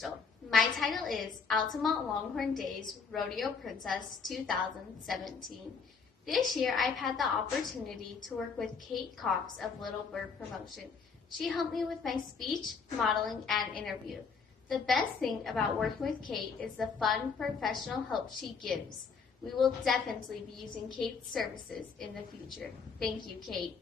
Crystal. My title is Altamont Longhorn Days Rodeo Princess 2017. This year I've had the opportunity to work with Kate Cox of Little Bird Promotion. She helped me with my speech, modeling, and interview. The best thing about working with Kate is the fun, professional help she gives. We will definitely be using Kate's services in the future. Thank you, Kate.